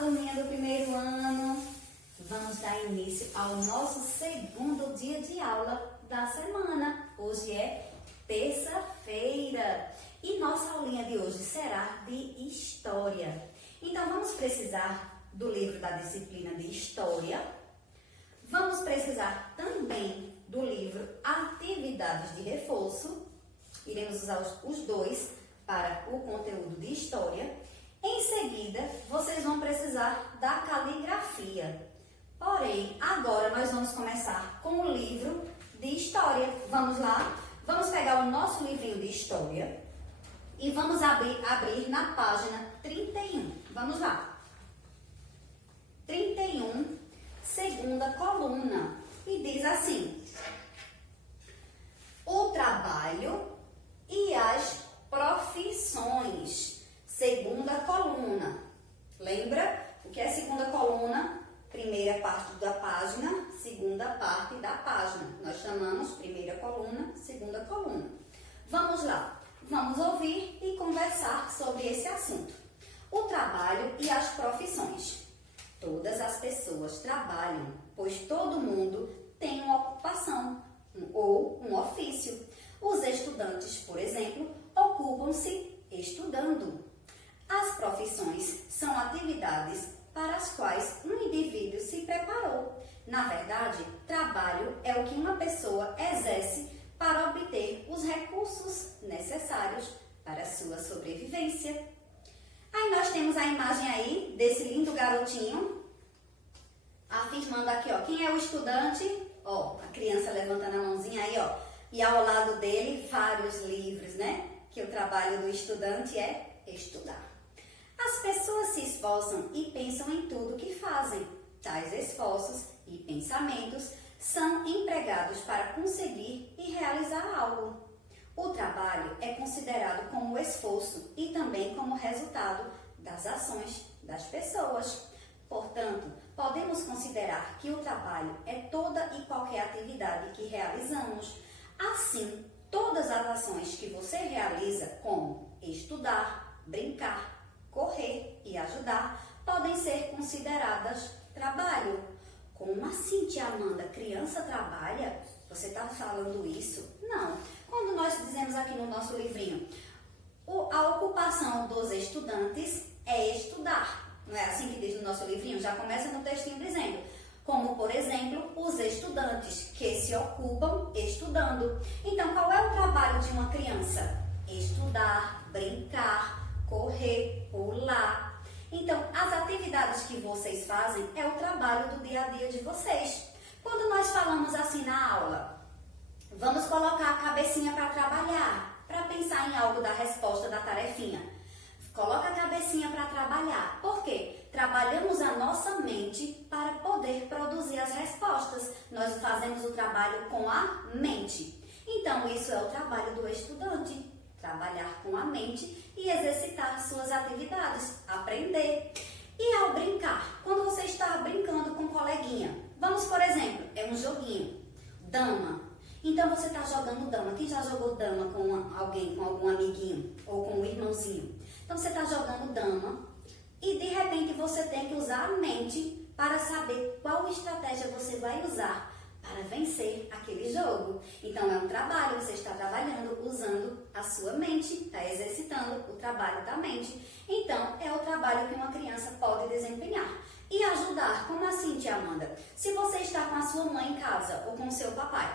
turminha do primeiro ano! Vamos dar início ao nosso segundo dia de aula da semana. Hoje é terça-feira e nossa aulinha de hoje será de História. Então, vamos precisar do livro da disciplina de História. Vamos precisar também do livro Atividades de Reforço. Iremos usar os dois para o conteúdo de História. Em seguida, vocês vão precisar da caligrafia. Porém, agora nós vamos começar com o livro de História. Vamos lá? Vamos pegar o nosso livrinho de História e vamos abrir na página 31. Vamos lá. 31, segunda coluna. E diz assim: o trabalho e as profissões. Segunda coluna. Lembra o que é segunda coluna? Primeira parte da página, segunda parte da página. Nós chamamos primeira coluna, segunda coluna. Vamos lá. Vamos ouvir e conversar sobre esse assunto. O trabalho e as profissões. Todas as pessoas trabalham, pois todo mundo tem uma ocupação ou um ofício. Os estudantes, por exemplo, ocupam-se estudando. As profissões são atividades para as quais um indivíduo se preparou. Na verdade, trabalho é o que uma pessoa exerce para obter os recursos necessários para a sua sobrevivência. Aí nós temos a imagem aí desse lindo garotinho, afirmando aqui, ó, quem é o estudante? Ó, a criança levantando a mãozinha aí, ó, e ao lado dele vários livros, né? Que o trabalho do estudante é estudar. As pessoas se esforçam e pensam em tudo que fazem. Tais esforços e pensamentos são empregados para conseguir e realizar algo. O trabalho é considerado como esforço e também como resultado das ações das pessoas. Portanto, podemos considerar que o trabalho é toda e qualquer atividade que realizamos. Assim, todas as ações que você realiza, como estudar, brincar, correr e ajudar, podem ser consideradas trabalho. Como assim, tia Amanda? Criança trabalha? Você está falando isso? Não. Quando nós dizemos aqui no nosso livrinho, a ocupação dos estudantes é estudar. Não é assim que diz no nosso livrinho? Já começa no textinho dizendo, como, por exemplo, os estudantes que se ocupam estudando. Então, qual é o trabalho de uma criança? Estudar, brincar, correr, pular. Então, as atividades que vocês fazem é o trabalho do dia a dia de vocês. Quando nós falamos assim na aula, vamos colocar a cabecinha para trabalhar, para pensar em algo da resposta da tarefinha. Coloca a cabecinha para trabalhar. Por quê? Trabalhamos a nossa mente para poder produzir as respostas. Nós fazemos o trabalho com a mente. Então, isso é o trabalho do estudante. Trabalhar com a mente e exercitar suas atividades, aprender. E ao brincar, quando você está brincando com um coleguinha, vamos, por exemplo, é um joguinho, dama. Então você está jogando dama. Quem já jogou dama com alguém, com algum amiguinho ou com um irmãozinho? Então você está jogando dama e de repente você tem que usar a mente para saber qual estratégia você vai usar para vencer aquele jogo. Então é um trabalho, você está trabalhando usando a sua mente, está exercitando o trabalho da mente. Então é o trabalho que uma criança pode desempenhar. E ajudar, como assim, tia Amanda? Se você está com a sua mãe em casa ou com o seu papai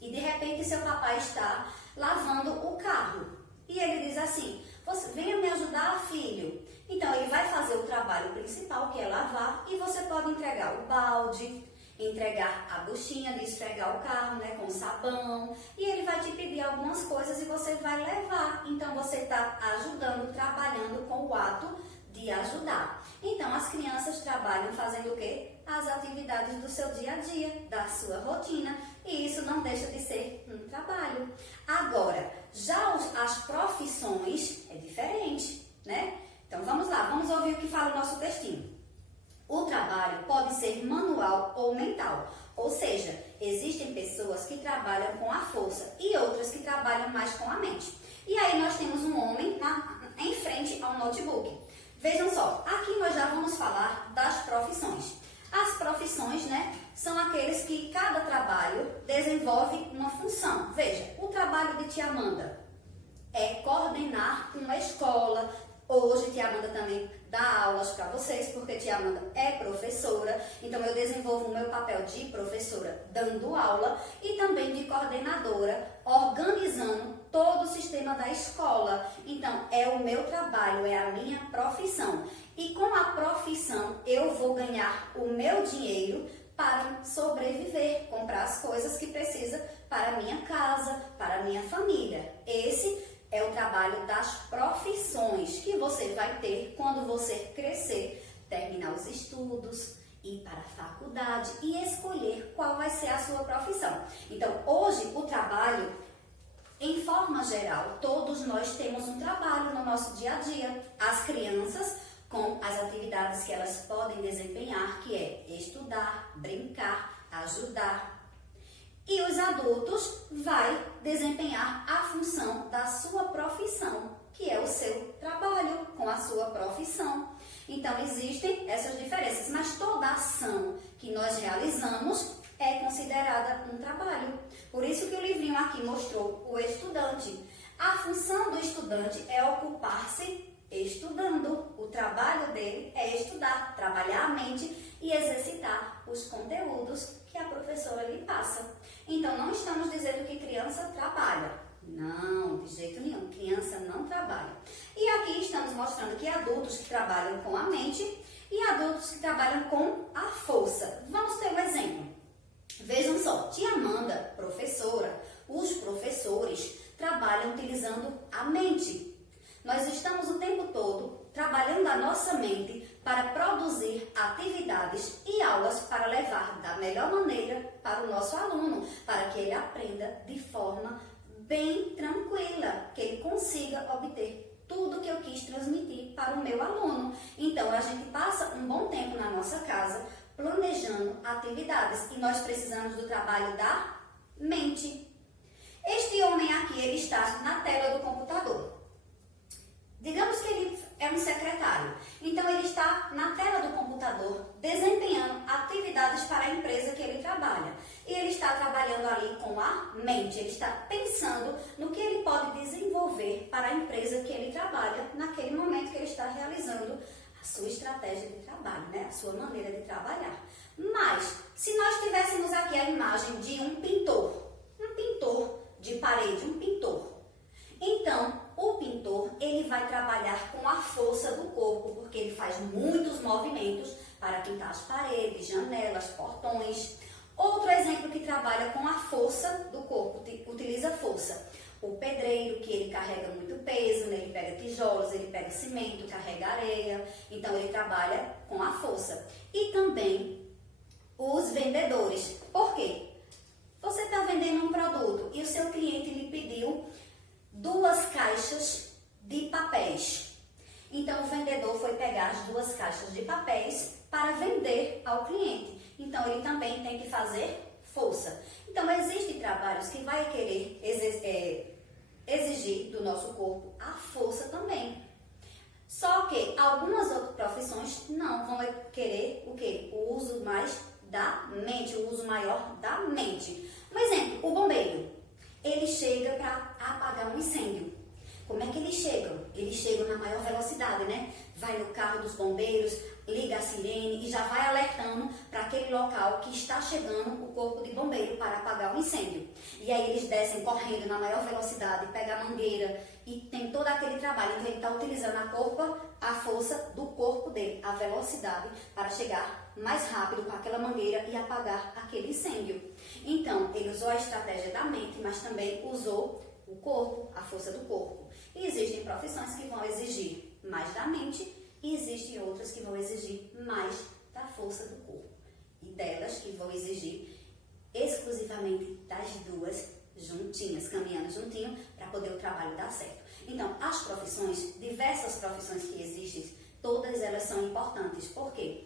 e de repente seu papai está lavando o carro e ele diz assim, venha me ajudar, filho. Então ele vai fazer o trabalho principal, que é lavar, e você pode entregar o balde, entregar a buchinha de esfregar o carro, né, com sabão, e ele vai te pedir algumas coisas e você vai levar. Então você está ajudando, trabalhando com o ato de ajudar. Então as crianças trabalham fazendo o quê? As atividades do seu dia a dia, da sua rotina, e isso não deixa de ser um trabalho. Agora, já as profissões é diferente, né? Então vamos lá, vamos ouvir o que fala o nosso textinho. O trabalho pode ser manual ou mental, ou seja, existem pessoas que trabalham com a força e outras que trabalham mais com a mente. E aí nós temos um homem em frente ao notebook. Vejam só, aqui nós já vamos falar das profissões. As profissões, né, são aqueles que cada trabalho desenvolve uma função. Veja, o trabalho de tia Amanda é coordenar uma escola. Hoje tia Amanda também dá aulas para vocês, porque tia Amanda é professora. Então eu desenvolvo o meu papel de professora dando aula e também de coordenadora, organizando todo o sistema da escola. Então é o meu trabalho, é a minha profissão. E com a profissão eu vou ganhar o meu dinheiro para sobreviver, comprar as coisas que precisa para a minha casa, para a minha família. Esse é o trabalho das profissões que você vai ter quando você crescer, terminar os estudos, ir para a faculdade e escolher qual vai ser a sua profissão. Então, hoje o trabalho, em forma geral, todos nós temos um trabalho no nosso dia a dia. As crianças, com as atividades que elas podem desempenhar, que é estudar, brincar, ajudar. E os adultos vai desempenhar a função da sua profissão, que é o seu trabalho com a sua profissão. Então, existem essas diferenças, mas toda ação que nós realizamos é considerada um trabalho. Por isso que o livrinho aqui mostrou o estudante. A função do estudante é ocupar-se estudando. O trabalho dele é estudar, trabalhar a mente e exercitar os conteúdos que a professora lhe passa. Então, não estamos dizendo que criança trabalha. Não, de jeito nenhum. Criança não trabalha. E aqui estamos mostrando que adultos que trabalham com a mente e adultos que trabalham com a força. Vamos ter um exemplo. Vejam só, tia Amanda, professora, os professores trabalham utilizando a mente. Nós estamos o tempo todo trabalhando a nossa mente para produzir atividades e aulas para levar da melhor maneira para o nosso aluno, para que ele aprenda de forma bem tranquila, que ele consiga obter tudo que eu quis transmitir para o meu aluno. Então, a gente passa um bom tempo na nossa casa planejando atividades e nós precisamos do trabalho da mente. Este homem aqui, ele está na tela do computador. Digamos que ele é um secretário. Então, ele está na tela do computador desempenhando atividades para a empresa que ele trabalha. E ele está trabalhando ali com a mente. Ele está pensando no que ele pode desenvolver para a empresa que ele trabalha naquele momento que ele está realizando a sua estratégia de trabalho, né? A sua maneira de trabalhar. Mas, se nós tivéssemos aqui a imagem de um pintor de parede, um pintor. Então, o pintor, ele vai trabalhar com a força do corpo, porque ele faz muitos movimentos para pintar as paredes, janelas, portões. Outro exemplo que trabalha com a força do corpo, utiliza força. O pedreiro, que ele carrega muito peso, né? Ele pega tijolos, ele pega cimento, carrega areia. Então, ele trabalha com a força. E também os vendedores. Por quê? Você está vendendo um produto e o seu cliente lhe pediu 2 caixas de papéis. Então, o vendedor foi pegar as 2 caixas de papéis para vender ao cliente. Então, ele também tem que fazer força. Então, existem trabalhos que vai querer exigir do nosso corpo a força também. Só que algumas outras profissões não vão querer o quê? O uso mais da mente, o uso maior da mente. Um exemplo, o bombeiro. Ele chega para apagar um incêndio. Como é que eles chegam? Eles chegam na maior velocidade, né? Vai no carro dos bombeiros, liga a sirene e já vai alertando para aquele local que está chegando o corpo de bombeiro para apagar o incêndio. E aí eles descem correndo na maior velocidade, pegam a mangueira e tem todo aquele trabalho. Então ele está utilizando a força do corpo dele, a velocidade, para chegar mais rápido com aquela mangueira e apagar aquele incêndio. Então, ele usou a estratégia da mente, mas também usou o corpo, a força do corpo. E existem profissões que vão exigir mais da mente e existem outras que vão exigir mais da força do corpo. E delas que vão exigir exclusivamente das 2 juntinhas, caminhando juntinho para poder o trabalho dar certo. Então, as profissões, diversas profissões que existem, todas elas são importantes. Por quê?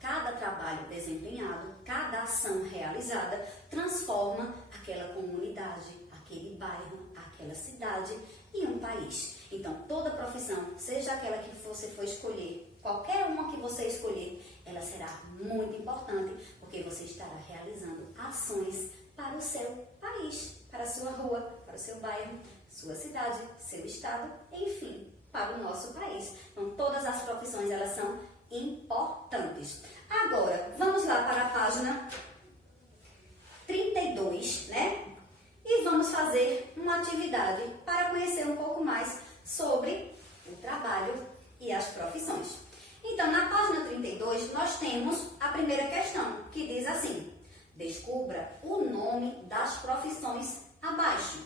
Cada trabalho desempenhado, cada ação realizada transforma aquela comunidade, aquele bairro, aquela cidade e um país. Então, toda profissão, seja aquela que você for escolher, qualquer uma que você escolher, ela será muito importante, porque você estará realizando ações para o seu país, para a sua rua, para o seu bairro, sua cidade, seu estado, enfim, para o nosso país. Então, todas as profissões, elas são importantes. Agora, vamos lá para a página 32, né? E vamos fazer uma atividade para conhecer um pouco mais sobre o trabalho e as profissões. Então, na página 32, nós temos a primeira questão, que diz assim: descubra o nome das profissões abaixo.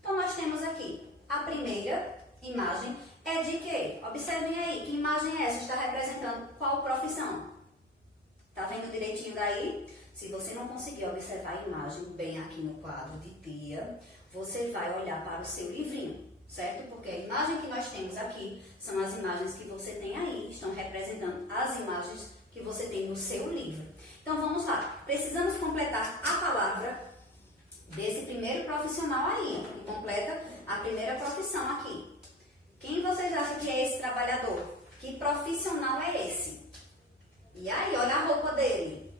Então, nós temos aqui a primeira imagem é de quê? Observem aí, que imagem é essa? Está representando qual profissão? Tá vendo direitinho daí? Se você não conseguir observar a imagem bem aqui no quadro de tia, você vai olhar para o seu livrinho, certo? Porque a imagem que nós temos aqui são as imagens que você tem aí, estão representando as imagens que você tem no seu livro. Então, vamos lá. Precisamos completar a palavra desse primeiro profissional aí. Completa a primeira profissão aqui. Quem vocês acham que é esse trabalhador? Que profissional é esse? E aí, olha a roupa dele.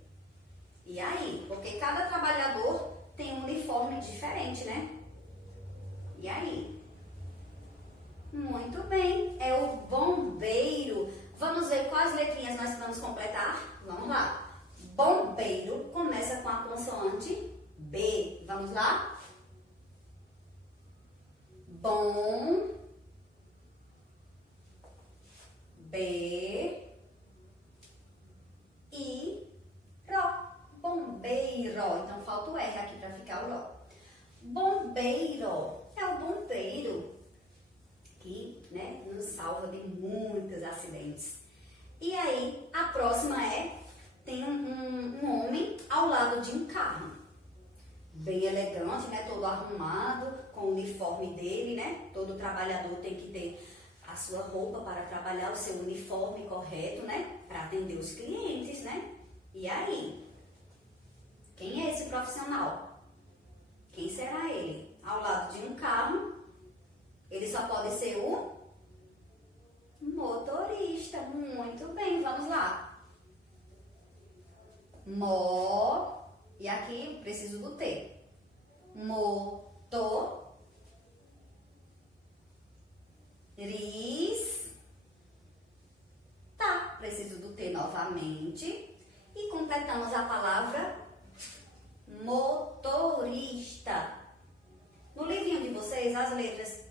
E aí? Porque cada trabalhador tem um uniforme diferente, né? E aí? Muito bem, é o bombeiro. Vamos ver quais letrinhas nós vamos completar? Vamos lá. Bombeiro começa com a consoante B. Vamos lá? Bom, B, I, Ró. Bombeiro. Então, falta o R aqui para ficar o Ró. Bombeiro é o bombeiro que, né, nos salva de muitos acidentes. E aí, a próxima tem um homem ao lado de um carro. Bem elegante, né, todo arrumado, com o uniforme dele, né? Todo trabalhador tem que ter a sua roupa para trabalhar, o seu uniforme correto, né? Para atender os clientes, né? E aí? Quem é esse profissional? Quem será ele? Ao lado de um carro, ele só pode ser o motorista. Muito bem, vamos lá. E aqui preciso do T. Motorista. Preciso do T novamente. E completamos a palavra motorista. No livrinho de vocês, as letras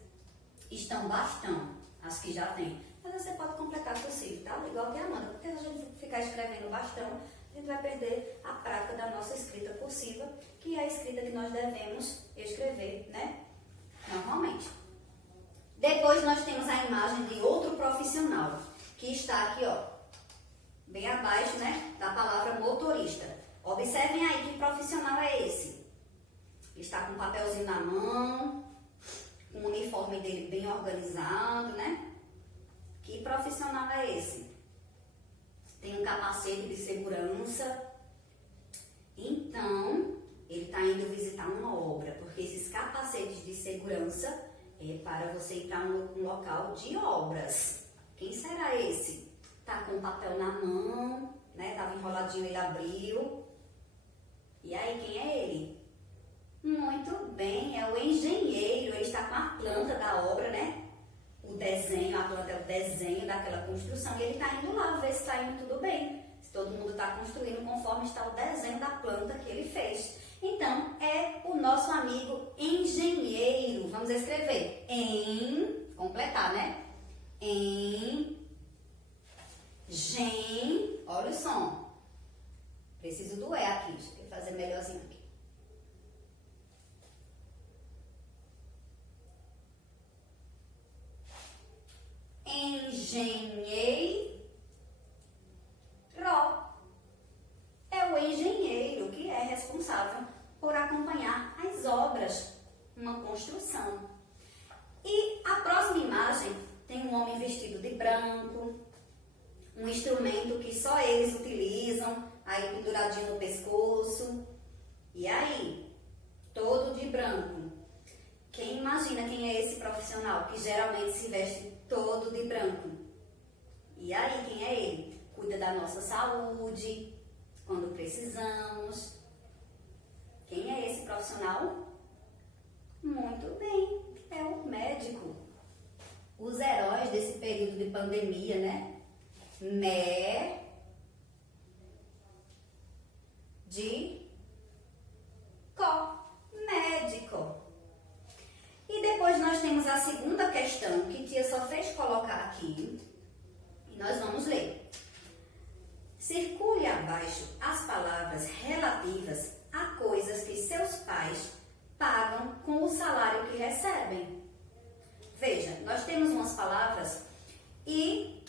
estão bastão, as que já tem. Mas você pode completar possível, tá? Igual que a Amanda. Porque se a gente ficar escrevendo bastão, a gente vai perder a prática da nossa escrita cursiva, que é a escrita que nós devemos escrever, né? Normalmente. Depois nós temos a imagem de outro profissional, que está aqui, ó, bem abaixo, né, da palavra motorista. Observem aí que profissional é esse. Está com um papelzinho na mão, com o uniforme dele bem organizado, né? Que profissional é esse? Tem um capacete de segurança. Então, ele está indo visitar uma obra, porque esses capacetes de segurança é para você ir para um local de obras. Quem será esse? Tá com o papel na mão, né? Tava enroladinho, ele abriu. E aí, quem é ele? Muito bem, é o engenheiro. Ele está com a planta da obra, né? O desenho, a planta é o desenho daquela construção. E ele está indo lá ver se está indo tudo bem. Se todo mundo está construindo conforme está o desenho da planta que ele fez. Então, é o nosso amigo engenheiro. Vamos escrever completar, né? Olha o som. Preciso do E aqui, deixa eu fazer melhorzinho aqui. Engenheiro. É o engenheiro que é responsável por acompanhar as obras, uma construção. E a próxima imagem tem um homem vestido de branco, um instrumento que só eles utilizam, aí penduradinho no pescoço. E aí, todo de branco. Quem imagina quem é esse profissional que geralmente se veste todo de branco? E aí, quem é ele? Cuida da nossa saúde, quando precisamos. Quem é esse profissional? Muito bem, é o médico. Os heróis desse período de pandemia, né? Médico. E depois nós temos a segunda questão, que tia só fez colocar aqui. E nós vamos ler. Circule abaixo as palavras relativas a coisas que seus pais pagam com o salário que recebem. Veja, nós temos umas palavras e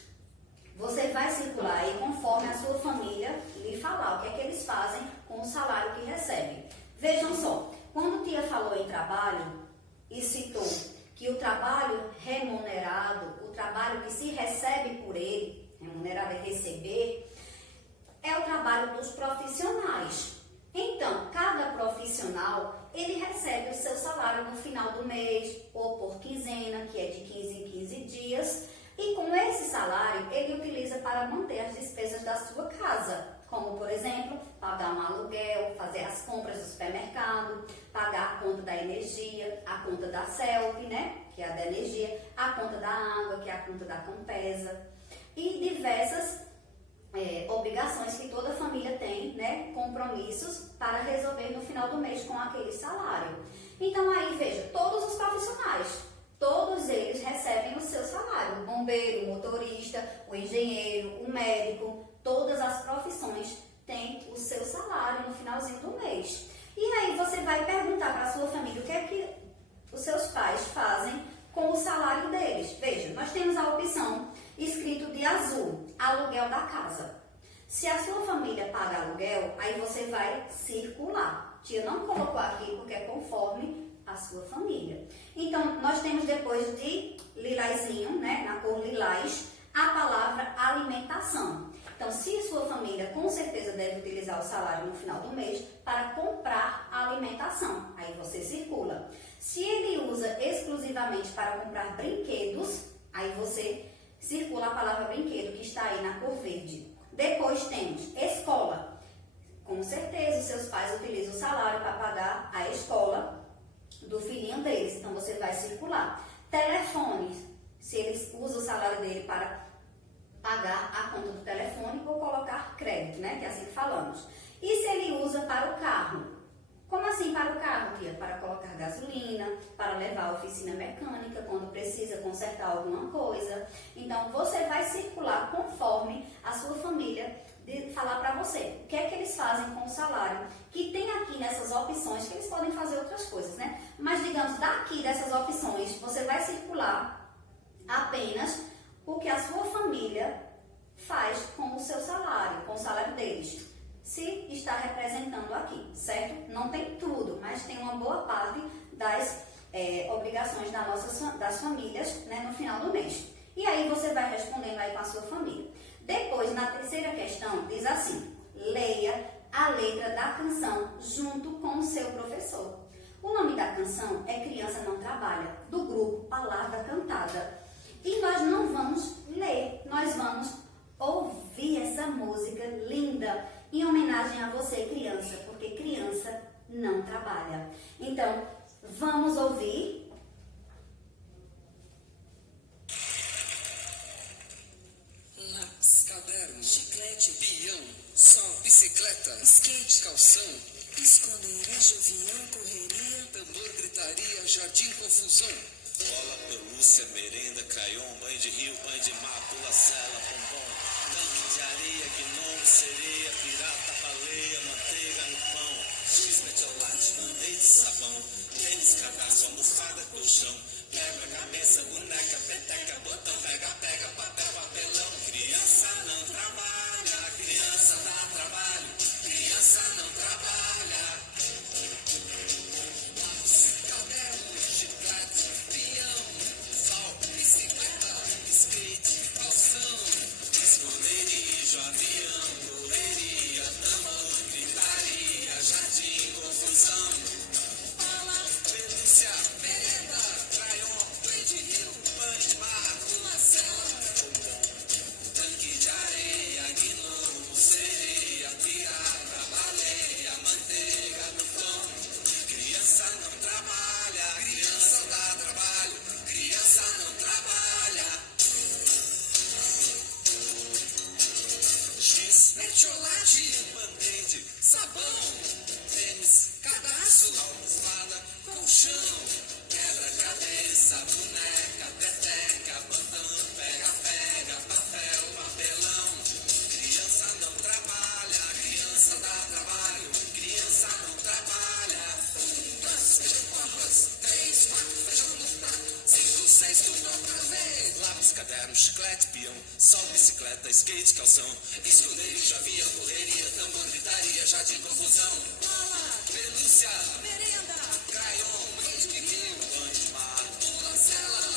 você vai circular aí conforme a sua família lhe falar o que é que eles fazem com o salário que recebem. Vejam só, quando tia falou em trabalho e citou que o trabalho remunerado, o trabalho que se recebe por ele, remunerado é receber, é o trabalho dos profissionais. Então, cada profissional, ele recebe o seu salário no final do mês, ou por quinzena, que é de 15 em 15 dias, e com esse salário, ele utiliza para manter as despesas da sua casa, como, por exemplo, pagar um aluguel, fazer as compras do supermercado, pagar a conta da energia, a conta da CELP, né, que é a da energia, a conta da água, que é a conta da Compesa, e diversas obrigações que toda família tem, né, compromissos para resolver no final do mês com aquele salário. Então aí, veja, todos os profissionais, todos eles recebem o seu salário, o bombeiro, o motorista, o engenheiro, o médico, todas as profissões têm o seu salário no finalzinho do mês. E aí você vai perguntar para a sua família o que é que os seus pais fazem com o salário deles. Veja, nós temos a opção escrito de azul, aluguel da casa. Se a sua família paga aluguel, aí você vai circular. Tia não colocou aqui porque é conforme a sua família. Então, nós temos depois de lilazinho, né, na cor lilás, a palavra alimentação. Então, se a sua família com certeza deve utilizar o salário no final do mês para comprar a alimentação, aí você circula. Se ele usa exclusivamente para comprar brinquedos, aí você circula a palavra brinquedo, que está aí na cor verde. Depois temos escola. Com certeza, os seus pais utilizam o salário para pagar a escola do filhinho deles. Então, você vai circular. Telefone. Se eles usam o salário dele para pagar a conta do telefone ou colocar crédito, né? Que é assim que falamos. E se ele usa para o carro? Como assim para o carro, tia? Para colocar gasolina, para levar à oficina mecânica quando precisa consertar alguma coisa. Então, você vai circular conforme a sua família falar para você o que é que eles fazem com o salário. Que tem aqui nessas opções que eles podem fazer outras coisas, né? Mas, digamos, daqui dessas opções, você vai circular apenas o que a sua família faz com o seu salário, com o salário deles. Se está representando aqui, certo? Não tem tudo, mas tem uma boa parte das obrigações das famílias, né, no final do mês. E aí você vai respondendo aí com a sua família. Depois, na terceira questão, diz assim: leia a letra da canção junto com o seu professor. O nome da canção é Criança Não Trabalha, do grupo Palavra Cantada. E nós não vamos ler, nós vamos ouvir essa música linda em homenagem a você, criança, porque criança não trabalha. Então, vamos ouvir. Lápis, caderno, chiclete, peão, sol, bicicleta, skate, calção, esconderijo, avião, correria, tambor, gritaria, jardim, confusão. Bola, pelúcia, merenda, crayon, banho de rio, banho de mar, pula-sela, pompom, tanque de areia, gnomo, sereia, pirata, baleia, manteiga no pão, giz, metiolate, band-aid, sabão, tênis, cadastro, almofada, colchão, quebra-cabeça, boneca, peteca, botão, pega, papel, papelão. Criança não trabalha, criança dá trabalho, criança não trabalha. Caderno, chiclete, peão, sol, bicicleta, skate, calção, esconderijo, avião, correria, tambor, gritaria, jardim, confusão, bola, pelúcia, merenda, lápis, caderno, chiclete, peão, sol, bicicleta, skate, calção, esconderia, chavinha, correria, tambor, gritaria, jardim, confusão, bala, pelúcia, merenda, crayon, banho de rio, banho de mar, pula-cela,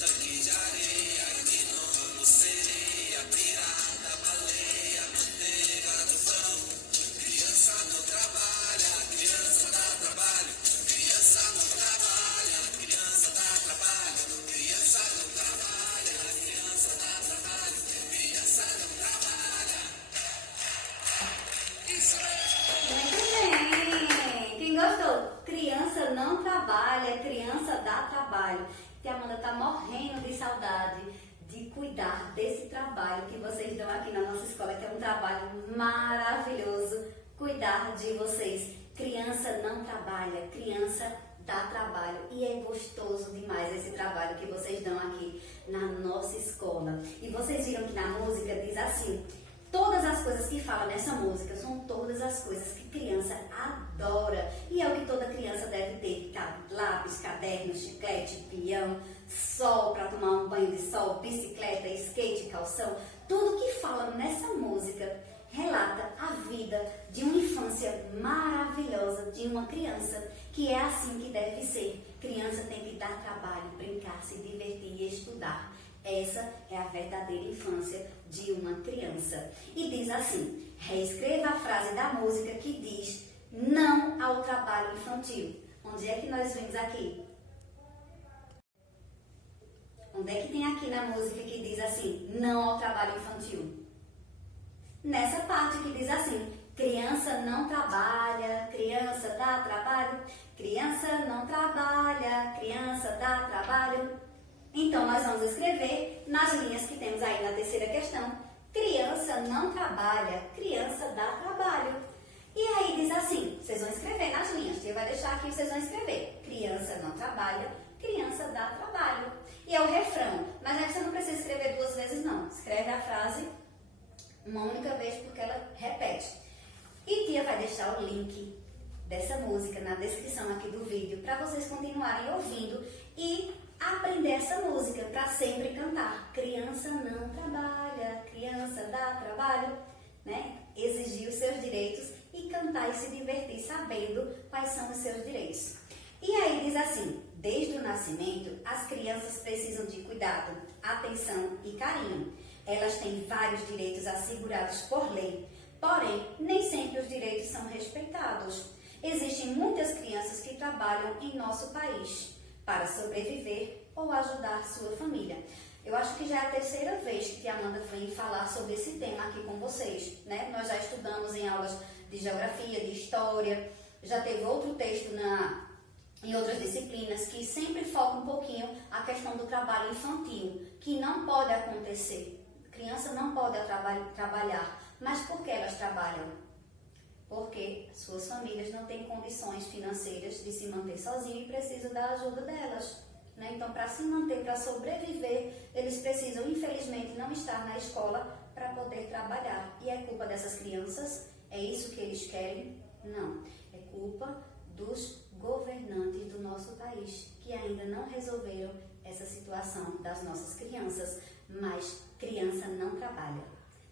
tanque de areia, gnomo, sereia, pirata, baleia, manteiga do pão. Criança não trabalha, criança dá trabalho. Criança não trabalha, criança dá trabalho. Criança não trabalha, criança dá trabalho. Criança não trabalha. Isso mesmo. Muito bem! Quem gostou? Criança não trabalha, criança dá trabalho. E a Amanda tá morrendo de saudade de cuidar desse trabalho que vocês dão aqui na nossa escola, que é um trabalho maravilhoso. Cuidar de vocês. Criança não trabalha, criança dá trabalho. E é gostoso demais esse trabalho que vocês dão aqui na nossa escola. E vocês viram que na música diz assim: todas as coisas que fala nessa música são todas as coisas que criança adora. E é o que toda criança deve ter: lápis, caderno, chiclete, peão, sol para tomar um banho de sol, bicicleta, skate, calção. Tudo que fala nessa música relata a vida de uma infância maravilhosa de uma criança, que é assim que deve ser. Criança tem que dar trabalho, brincar, se divertir e estudar. Essa é a verdadeira infância de uma criança. E diz assim: reescreva a frase da música que diz não ao trabalho infantil. Onde é que nós vimos aqui? Onde é que tem aqui na música que diz assim, não ao trabalho infantil? Nessa parte que diz assim: criança não trabalha, criança dá trabalho. Criança não trabalha, criança dá trabalho. Então, nós vamos escrever nas linhas que temos aí na terceira questão: criança não trabalha, criança dá trabalho. E aí diz assim, vocês vão escrever nas linhas, eu vai deixar aqui, vocês vão escrever: criança não trabalha, criança dá trabalho. E é o refrão, mas aí você não precisa escrever duas vezes não, escreve a frase uma única vez porque ela repete. E tia vai deixar o link dessa música na descrição aqui do vídeo para vocês continuarem ouvindo e aprender essa música para sempre cantar. Criança não trabalha, criança dá trabalho, né? Exigir os seus direitos e cantar e se divertir sabendo quais são os seus direitos. E aí diz assim: desde o nascimento, as crianças precisam de cuidado, atenção e carinho. Elas têm vários direitos assegurados por lei, porém, nem sempre os direitos são respeitados. Existem muitas crianças que trabalham em nosso país para sobreviver ou ajudar sua família. Eu acho que já é a terceira vez que a Amanda vem falar sobre esse tema aqui com vocês, né? Nós já estudamos em aulas de geografia, de história, já teve outro texto em outras disciplinas que sempre foca um pouquinho a questão do trabalho infantil, que não pode acontecer. Criança não pode trabalhar, mas por que elas trabalham? Porque suas famílias não têm condições financeiras de se manter sozinhas e precisam da ajuda delas, né? Então, para se manter, para sobreviver, eles precisam, infelizmente, não estar na escola para poder trabalhar. E é culpa dessas crianças? É isso que eles querem? Não. É culpa dos governantes do nosso país, que ainda não resolveram essa situação das nossas crianças. Mas criança não trabalha.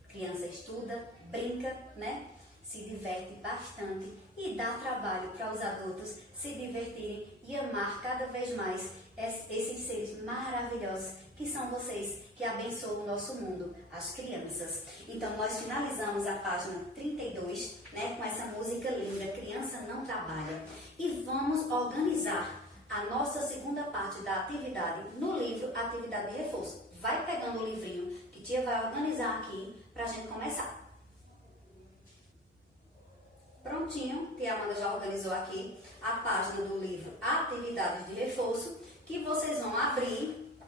Criança estuda, brinca, né? Se diverte bastante e dá trabalho para os adultos se divertirem e amar cada vez mais esses seres maravilhosos que são vocês, que abençoam o nosso mundo, as crianças. Então, nós finalizamos a página 32, né, com essa música linda, Criança Não Trabalha. E vamos organizar a nossa segunda parte da atividade no livro Atividade de Reforço. Vai pegando o livrinho que tia vai organizar aqui para a gente começar. Prontinho, tia Amanda já organizou aqui a página do livro Atividades de Reforço, que vocês vão abrir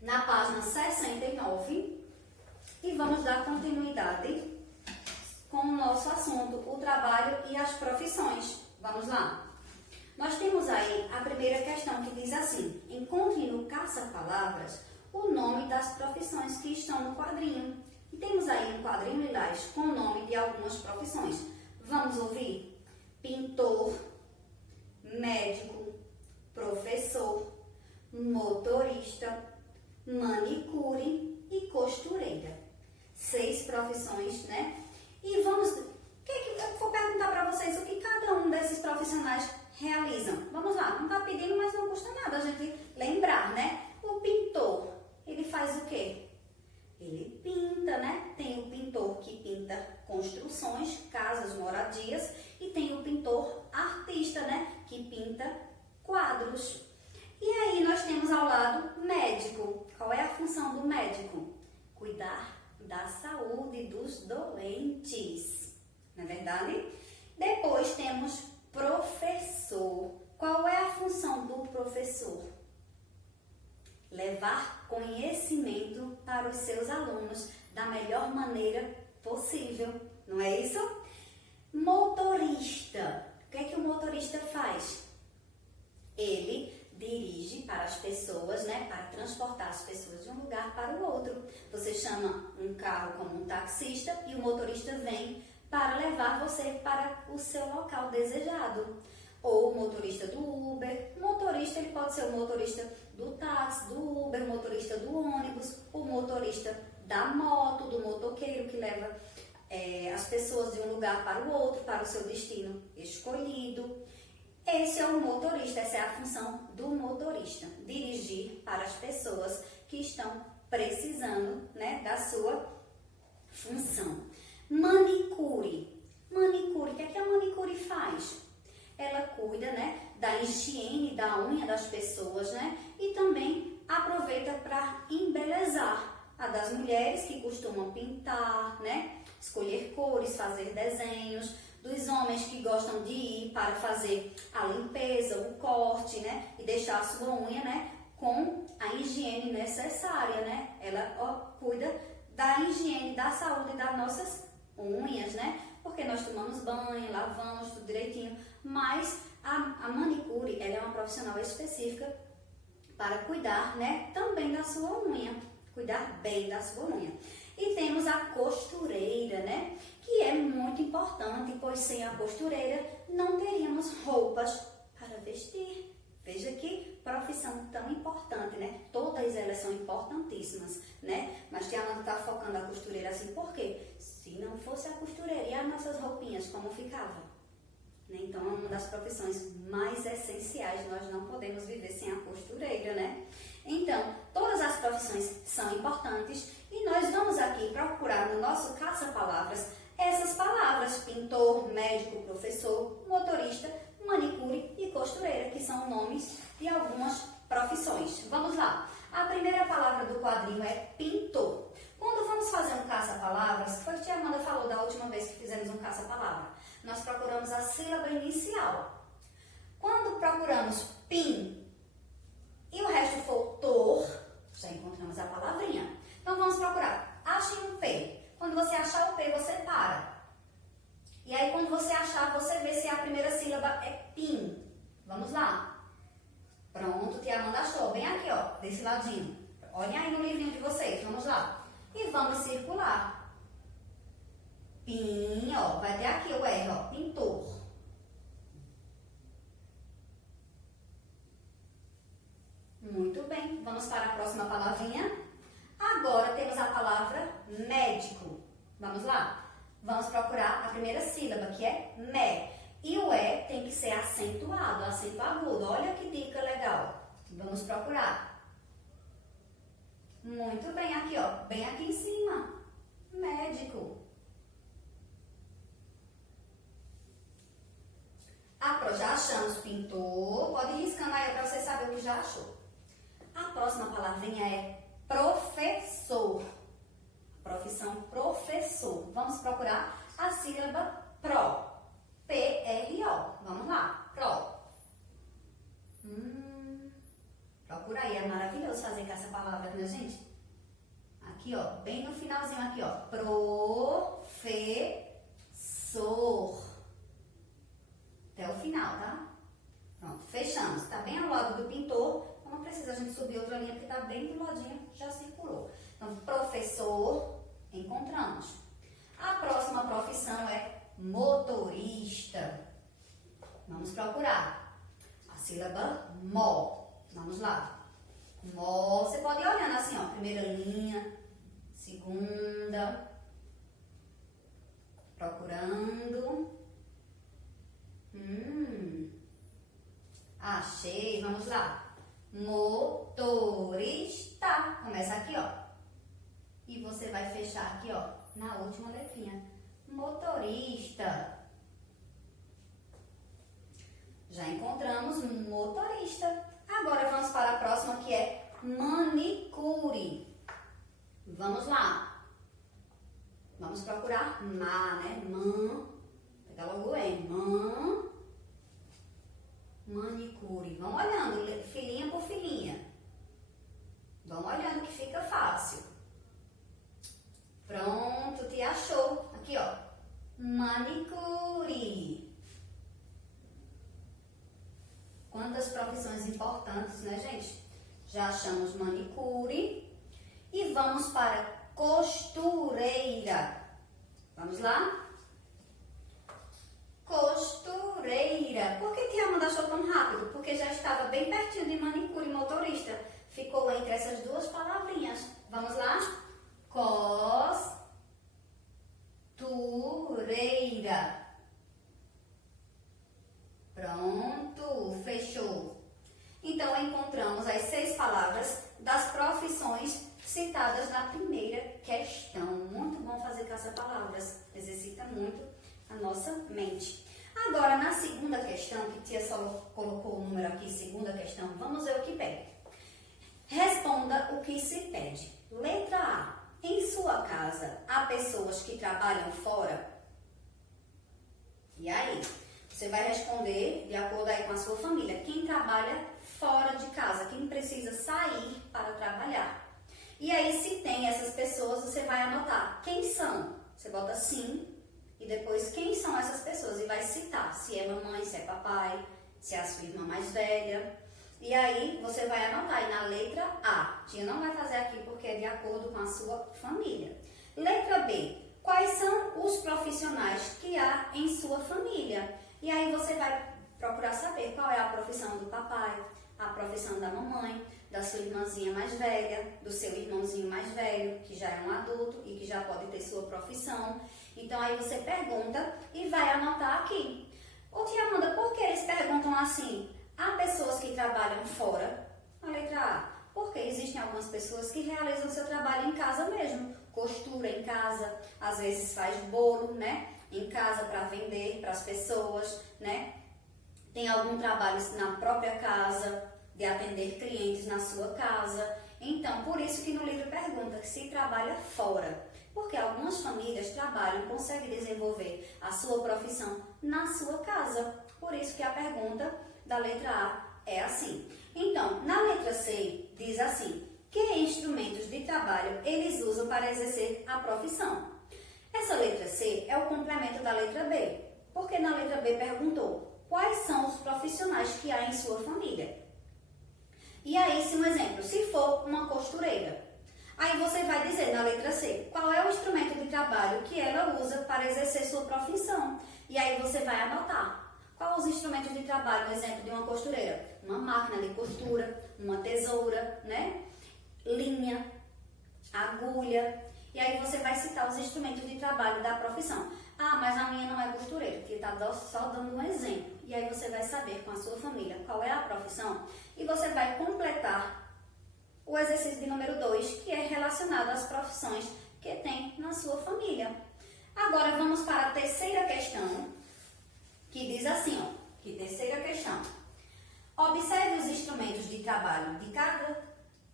na página 69 e vamos dar continuidade com o nosso assunto, o trabalho e as profissões. Vamos lá? Nós temos aí a primeira questão que diz assim: encontre no caça-palavras o nome das profissões que estão no quadrinho. E temos aí um quadrinho lilás com o nome de algumas profissões. Vamos ouvir? Pintor, médico, professor, motorista, manicure e costureira. 6 profissões, né? E vamos... eu vou perguntar para vocês o que cada um desses profissionais realizam. Vamos lá, não está pedindo, mas não custa nada a gente lembrar, né? O pintor, ele faz o quê? Ele pinta, né? Tem o pintor que pinta construções, casas, moradias, e tem o pintor artista, né? Que pinta quadros. E aí nós temos ao lado médico. Qual é a função do médico? Cuidar da saúde dos doentes, não é verdade? Depois temos professor. Qual é a função do professor? Levar conhecimento para os seus alunos da melhor maneira possível, não é isso? Motorista. O que é que o motorista faz? Ele dirige para as pessoas, né, para transportar as pessoas de um lugar para o outro. Você chama um carro como um taxista e o motorista vem para levar você para o seu local desejado. Ou o motorista do Uber. O motorista, ele pode ser o motorista do táxi, do Uber, o motorista do ônibus, o motorista da moto, do motoqueiro que leva as pessoas de um lugar para o outro, para o seu destino escolhido. Esse é o motorista, essa é a função do motorista, dirigir para as pessoas que estão precisando, né, da sua função. Manicure. Manicure, o que é que a manicure faz? Ela cuida, né, da higiene da unha das pessoas, né, e também aproveita para embelezar. A das mulheres que costumam pintar, né, escolher cores, fazer desenhos. Dos homens que gostam de ir para fazer a limpeza, o corte, né? E deixar a sua unha, né? Com a higiene necessária, né? Ela cuida da higiene, da saúde das nossas unhas, né? Porque nós tomamos banho, lavamos tudo direitinho. Mas a manicure, ela é uma profissional específica para cuidar, né? Também da sua unha. Cuidar bem da sua unha. E temos a costureira, né? Que é muito importante, pois sem a costureira não teríamos roupas para vestir. Veja que profissão tão importante, né? Todas elas são importantíssimas, né? Mas Tia Amanda está focando a costureira assim, por quê? Se não fosse a costureira, e as nossas roupinhas, como ficava? Né? Então, é uma das profissões mais essenciais, nós não podemos viver sem a costureira, né? Então, todas as profissões são importantes e nós vamos aqui procurar no nosso caça-palavras essas palavras: pintor, médico, professor, motorista, manicure e costureira, que são nomes de algumas profissões. Vamos lá. A primeira palavra do quadrinho é pintor. Quando vamos fazer um caça-palavras, foi o que a Amanda falou da última vez que fizemos um caça-palavra, nós procuramos a sílaba inicial. Quando procuramos pin e o resto for tor, já encontramos a palavrinha. Então vamos procurar. Achem um P. Quando você achar o P, você para. E aí quando você achar, você vê se a primeira sílaba é pin. Vamos lá. Pronto, Tia Amanda achou. Bem aqui, ó, desse ladinho. Olhem aí no livrinho de vocês. Vamos lá. E vamos circular. Pin, ó, vai ter aqui o R, ó, pintor. Muito bem, vamos para a próxima palavrinha. Agora temos a palavra médico. Vamos lá? Vamos procurar a primeira sílaba, que é mé. E o E tem que ser acentuado, acento agudo. Olha que dica legal. Vamos procurar. Muito bem, aqui, ó, bem aqui em cima. Médico. Já achamos pintor. Pode ir riscando aí para você saber o que já achou. A próxima palavrinha é professor. Profissão professor. Vamos procurar a sílaba pro. P-R-O. Vamos lá. Pro. Procura aí. É maravilhoso fazer com essa palavra, né, gente? Aqui, ó. Bem no finalzinho aqui, ó. Professor. Até o final, tá? Pronto. Fechamos. Tá bem ao lado do pintor. Não precisa a gente subir outra linha, porque está bem do ladinho, já circulou. Então, professor, encontramos. A próxima profissão é motorista. Vamos procurar a sílaba mo. Vamos lá. Mó. Você pode ir olhando assim, ó. Primeira linha, segunda. Procurando. Achei. Vamos lá. Motorista. Começa aqui, ó. E você vai fechar aqui, ó, na última letrinha. Motorista. Já encontramos motorista. Agora vamos para a próxima, que é manicure. Vamos lá. Vamos procurar má, né? Pega logo o E. Manicure. Vamos olhando, filinha por filinha. Vamos olhando que fica fácil. Pronto, te achou. Aqui, ó. Manicure. Quantas profissões importantes, né, gente? Já achamos manicure. E vamos para costureira. Vamos lá? Costureira. Por que tia Amanda achou tão rápido? Porque já estava bem pertinho de manicure e motorista. Ficou entre essas duas palavrinhas. Vamos lá? Costureira. Pronto, fechou. Então, encontramos as 6 palavras das profissões citadas na primeira questão. Muito bom fazer caça-palavras. Exercita muito a nossa mente. Agora, na segunda questão, que tia só colocou o número aqui, segunda questão, vamos ver o que pede. Responda o que se pede. Letra A. Em sua casa, há pessoas que trabalham fora? E aí? Você vai responder de acordo aí com a sua família. Quem trabalha fora de casa? Quem precisa sair para trabalhar? E aí, se tem essas pessoas, você vai anotar. Quem são? Você bota sim. E depois, quem são essas pessoas? E vai citar se é mamãe, se é papai, se é a sua irmã mais velha. E aí, você vai anotar aí na letra A. Tia não vai fazer aqui porque é de acordo com a sua família. Letra B. Quais são os profissionais que há em sua família? E aí, você vai procurar saber qual é a profissão do papai, a profissão da mamãe, da sua irmãzinha mais velha, do seu irmãozinho mais velho, que já é um adulto e que já pode ter sua profissão. Então, aí você pergunta e vai anotar aqui. Ô, tia Amanda, por que eles perguntam assim? Há pessoas que trabalham fora? A letra A. Porque existem algumas pessoas que realizam seu trabalho em casa mesmo. Costura em casa, às vezes faz bolo, né? Em casa para vender para as pessoas, né? Tem algum trabalho na própria casa, de atender clientes na sua casa. Então, por isso que no livro pergunta se trabalha fora. Porque algumas famílias trabalham, conseguem desenvolver a sua profissão na sua casa. Por isso que a pergunta da letra A é assim. Então, na letra C, diz assim: que instrumentos de trabalho eles usam para exercer a profissão? Essa letra C é o complemento da letra B. Porque na letra B perguntou quais são os profissionais que há em sua família. E aí, se um exemplo, se for uma costureira, aí você vai dizer na letra C qual é o instrumento de trabalho que ela usa para exercer sua profissão. E aí você vai anotar quais os instrumentos de trabalho, no exemplo de uma costureira. Uma máquina de costura, uma tesoura, né? Linha, agulha. E aí você vai citar os instrumentos de trabalho da profissão. Ah, mas a minha não é costureira, porque está só dando um exemplo. E aí você vai saber com a sua família qual é a profissão e você vai completar o exercício de número 2, que é relacionado às profissões que tem na sua família. Agora vamos para a terceira questão, que diz assim, ó, que terceira questão. Observe os instrumentos de trabalho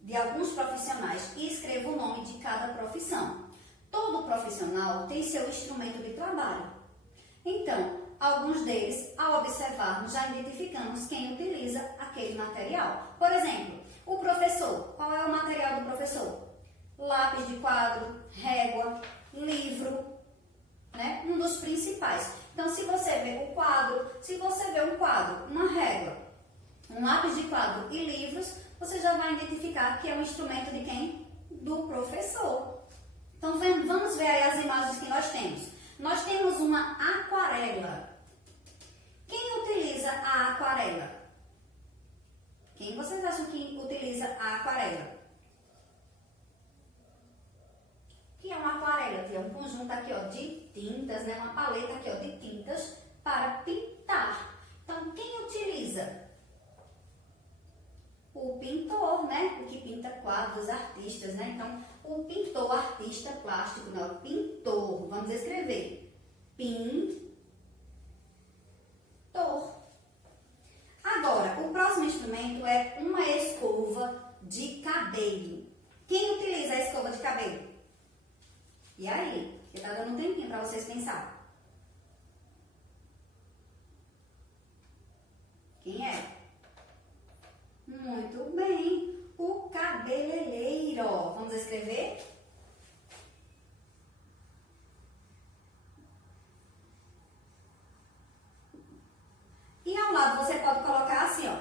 de alguns profissionais e escreva o nome de cada profissão. Todo profissional tem seu instrumento de trabalho. Então, alguns deles, ao observarmos, já identificamos quem utiliza aquele material. Por exemplo, o professor. Qual é o material do professor? Lápis de quadro, régua, livro, né? Um dos principais. Então, se você vê o quadro, se você vê um quadro, uma régua, um lápis de quadro e livros, você já vai identificar que é um instrumento de quem? Do professor. Então, vamos ver aí as imagens que nós temos. Nós temos uma aquarela. Quem utiliza a aquarela? Quem vocês acham que utiliza a aquarela? O que é uma aquarela? Que é um conjunto aqui, ó, de tintas, né? Uma paleta aqui, ó, de tintas para pintar. Então, quem utiliza? O pintor, né? O que pinta quadros, artistas, né? Então, o pintor, artista plástico, né? O pintor. Vamos escrever. Pintor. Agora, o próximo instrumento é uma escova de cabelo. Quem utiliza a escova de cabelo? E aí? Porque tá dando um tempinho para vocês pensar. Quem é? Muito bem. O cabeleireiro. Vamos escrever? E ao lado você pode colocar assim, ó,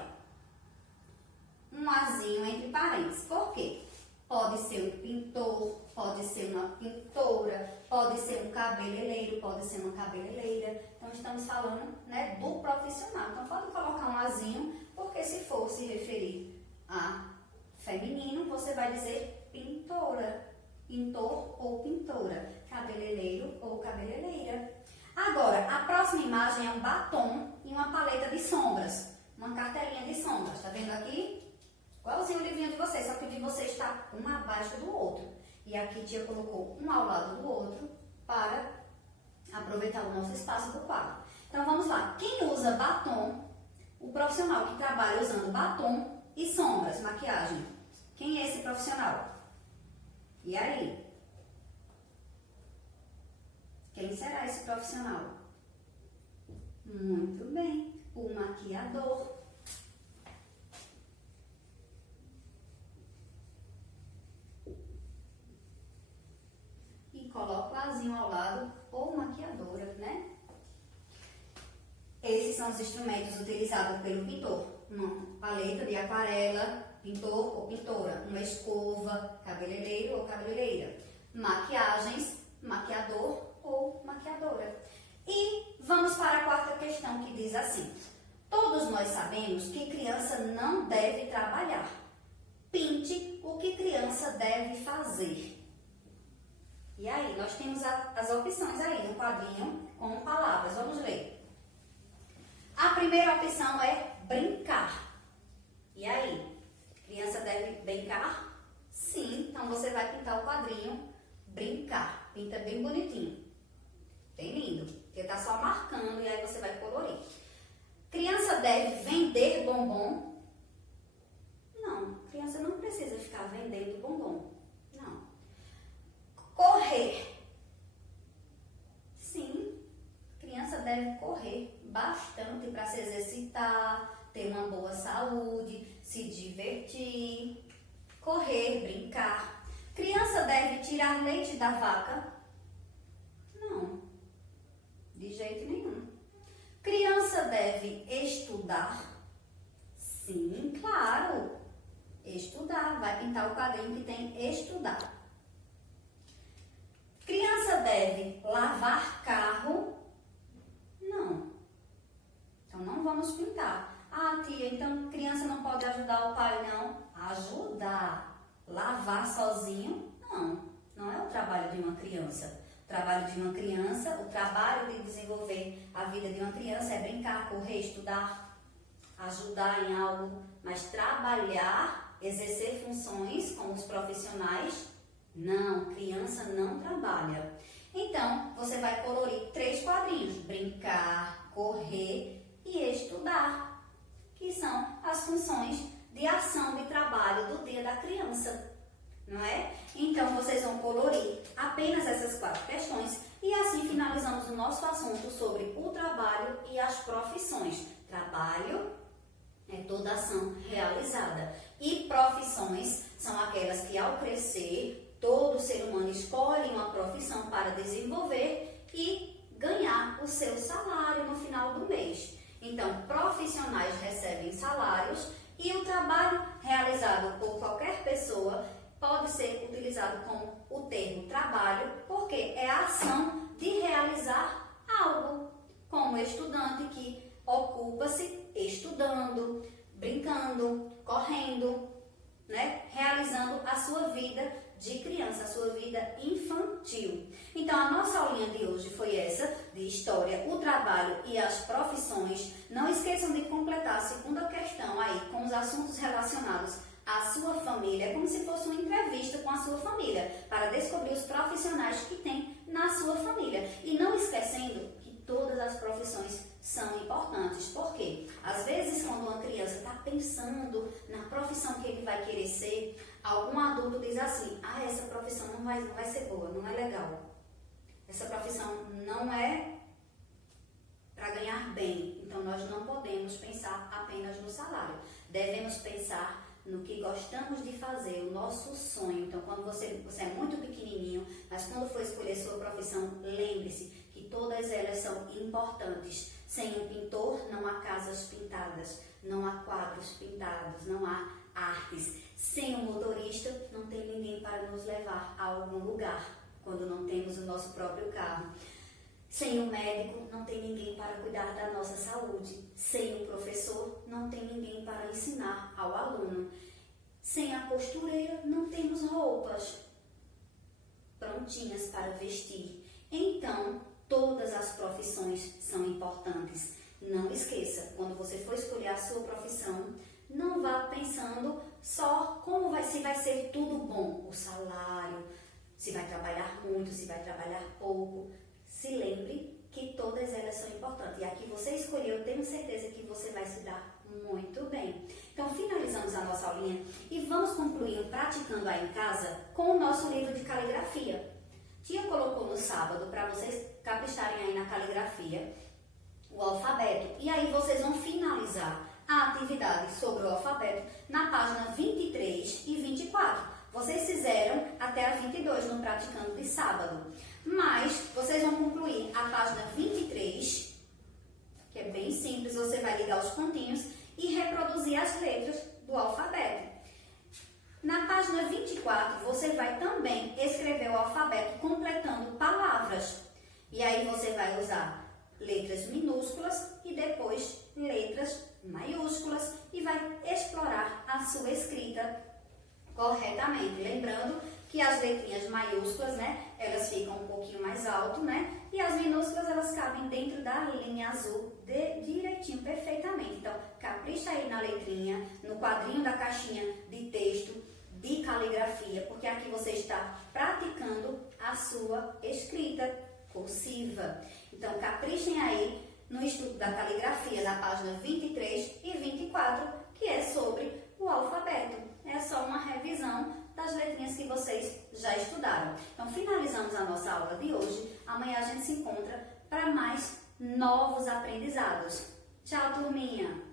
um azinho entre parênteses. Por quê? Pode ser um pintor, pode ser uma pintora, pode ser um cabeleireiro, pode ser uma cabeleireira. Então, estamos falando, né, do profissional. Então, pode colocar um azinho, porque se for se referir a feminino, você vai dizer pintora, pintor ou pintora, cabeleireiro ou cabeleireira. Agora, a próxima imagem é um batom e uma paleta de sombras, uma cartelinha de sombras. Tá vendo aqui? Igualzinho o livrinho de vocês, só que o de vocês está um abaixo do outro. E aqui a tia colocou um ao lado do outro para aproveitar o nosso espaço do quadro. Então vamos lá. Quem usa batom, o profissional que trabalha usando batom e sombras, maquiagem. Quem é esse profissional? E aí? Quem será esse profissional? Muito bem, o maquiador. E coloca o azinho ao lado, ou maquiadora, né? Esses são os instrumentos utilizados pelo pintor. Uma paleta de aquarela, pintor ou pintora. Uma escova, cabeleireiro ou cabeleireira. Maquiagens, maquiador ou maquiadora. E vamos para a quarta questão, que diz assim: todos nós sabemos que criança não deve trabalhar. Pinte o que criança deve fazer. E aí, nós temos as opções aí no quadrinho com palavras. Vamos ler. A primeira opção é brincar. E aí? Criança deve brincar? Sim, então você vai pintar o quadrinho brincar. Pinta bem bonitinho. Bem lindo. Porque tá só marcando e aí você vai colorir. Criança deve vender bombom? Não, criança não precisa ficar vendendo bombom. Não. Correr? Sim, criança deve correr bastante para se exercitar, ter uma boa saúde, se divertir, correr, brincar. Criança deve tirar leite da vaca? Não, de jeito nenhum. Criança deve estudar? Sim, claro, estudar. Vai pintar o quadrinho que tem estudar. Criança deve lavar carro? Não. Então, não vamos pintar. Ah, tia, então criança não pode ajudar o pai, não? Ajudar. Lavar sozinho? Não. Não é o trabalho de uma criança. O trabalho de uma criança, o trabalho de desenvolver a vida de uma criança é brincar, correr, estudar, ajudar em algo. Mas trabalhar, exercer funções como os profissionais, não, criança não trabalha. Então, você vai colorir 3 quadrinhos: brincar, correr e estudar, que são as funções de ação de trabalho do dia da criança, não é? Então, vocês vão colorir apenas essas 4 questões e assim finalizamos o nosso assunto sobre o trabalho e as profissões. Trabalho é toda ação realizada e profissões são aquelas que, ao crescer, todo ser humano escolhe uma profissão para desenvolver e ganhar o seu salário no final do mês. Então, profissionais recebem salários e o trabalho realizado por qualquer pessoa pode ser utilizado como o termo trabalho, porque é a ação de realizar algo, como estudante que ocupa-se estudando, brincando, correndo, né? Realizando a sua vida de criança, a sua vida infantil. Então, a nossa aulinha de hoje foi essa, de história, o trabalho e as profissões. Não esqueçam de completar a segunda questão aí, com os assuntos relacionados à sua família. É como se fosse uma entrevista com a sua família, para descobrir os profissionais que tem na sua família. E não esquecendo que todas as profissões são importantes. Por quê? Às vezes, quando uma criança está pensando na profissão que ele vai querer ser, algum adulto diz assim: essa profissão não vai ser boa, não é legal. Essa profissão não é para ganhar bem. Então, nós não podemos pensar apenas no salário. Devemos pensar no que gostamos de fazer, o nosso sonho. Então, quando você é muito pequenininho, mas quando for escolher sua profissão, lembre-se que todas elas são importantes. Sem um pintor, não há casas pintadas, não há quadros pintados, não há artes. Sem um motorista, não tem ninguém para nos levar a algum lugar, quando não temos o nosso próprio carro. Sem um médico, não tem ninguém para cuidar da nossa saúde. Sem um professor, não tem ninguém para ensinar ao aluno. Sem a costureira, não temos roupas prontinhas para vestir. Então, todas as profissões são importantes. Não esqueça, quando você for escolher a sua profissão, não vá pensando só se vai ser tudo bom, o salário, se vai trabalhar muito, se vai trabalhar pouco. Se lembre que todas elas são importantes. E a que você escolheu, eu tenho certeza que você vai se dar muito bem. Então, finalizamos a nossa aulinha e vamos concluir praticando aí em casa com o nosso livro de caligrafia. Tia colocou no sábado para vocês capricharem aí na caligrafia o alfabeto. E aí vocês vão finalizar a atividade sobre o alfabeto na página 23 e 24. Vocês fizeram até a 22 no praticando de sábado. Mas vocês vão concluir a página 23, que é bem simples, você vai ligar os pontinhos e reproduzir as letras do alfabeto. Na página 24, você vai também escrever o alfabeto completando palavras. E aí você vai usar letras minúsculas e depois letras maiúsculas e vai explorar a sua escrita corretamente. Lembrando que as letrinhas maiúsculas, né, elas ficam um pouquinho mais alto, né, e as minúsculas elas cabem dentro da linha azul direitinho, perfeitamente. Então, capricha aí na letrinha, no quadrinho da caixinha de texto de caligrafia, porque aqui você está praticando a sua escrita cursiva. Então, caprichem aí no estudo da caligrafia, na página 23 e 24, que é sobre o alfabeto. É só uma revisão das letrinhas que vocês já estudaram. Então, finalizamos a nossa aula de hoje. Amanhã a gente se encontra para mais novos aprendizados. Tchau, turminha!